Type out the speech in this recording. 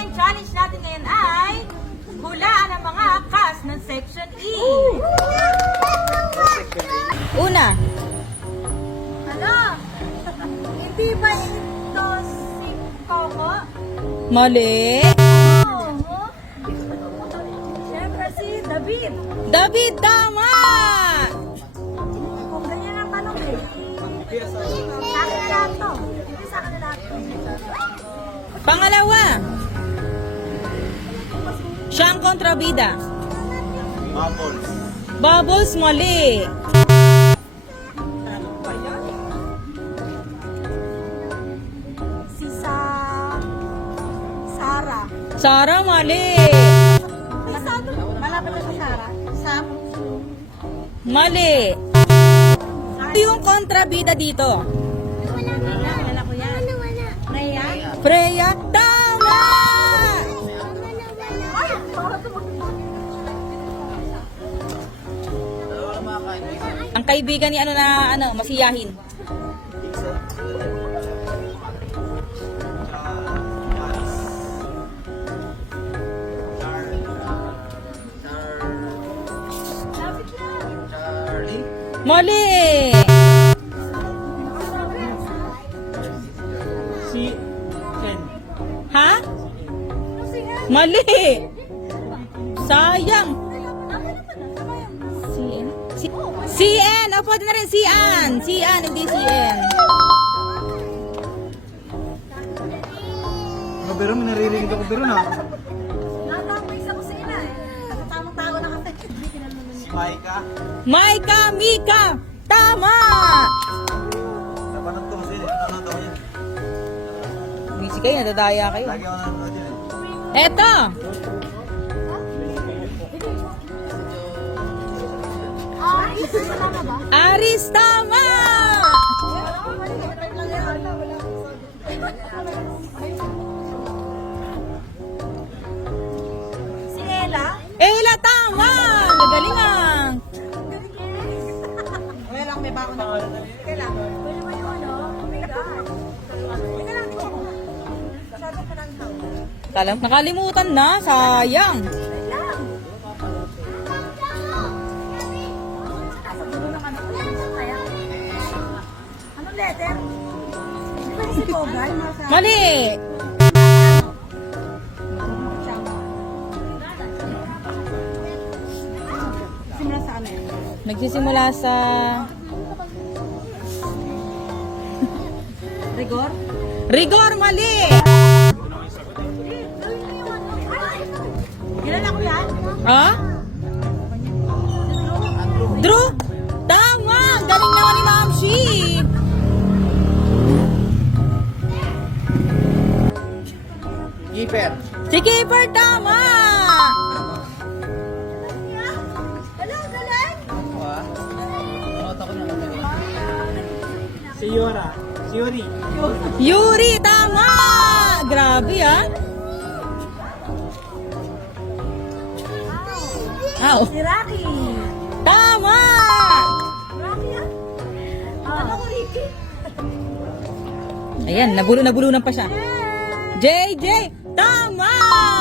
ang challenge natin ngayon ay hulaan ang mga cast ng Section E. Una. Ano? Hindi ba ito si Coco? Mali. Oo. Siyempre si David. David, tama! Kung ganyan ang tanong eh. Sa akin na lahat to. Sa akin na lahat to. Pangalawa. Siyang kontrabida. Bubbles. Bubbles, mali. Si Sa... Sarah. Sara, mali. Malapit na sa Sarah. Sam. Mali. Ito yung kontrabida dito. Wala. Wala ko yan. Wala, wala. Rhea? Freya, Ang kaibigan ni ano na ano, masiyahin. Mali. Si Ken. Ha? Mali. Sayang. CN? Si O, pwede na rin CN. CN, hindi CN. Mga biro, may naririnig ako biro na. Natapos ako sa ina eh. Tamang tao na kasi. Si Maika. Maika Mika! Tama! Napanood ko kasi, napanood ako yun. Busy kayo, nadadaya kayo. Lagi ako nanonood yun eh. Eto! Aris, tama! Si Ella? Ella, tama! Magaling ah! Wala lang, may bako na. Kailan? Pwede mo yung ano? Oh my God. Teka lang, ito. Masyado pa lang nakalimutan na, sayang. Letter? Di ba si Bogan? Mali! Simula sa ano? Nagsisimula sa... Rigor? Rigor, mali! Kilala ko yan? Ha? Drew? Keeper. Si Keeper, tama! Hello, galing! Ako ah. Nanonood ako ano. Si Yora. Si Yuri. Yuri, tama! Grabe ah! Aw, Si Rocky! tama! Rocky ah? Ano ko, Ricky? Ayan, nabulo-nabulunan pa siya. JJ! 妈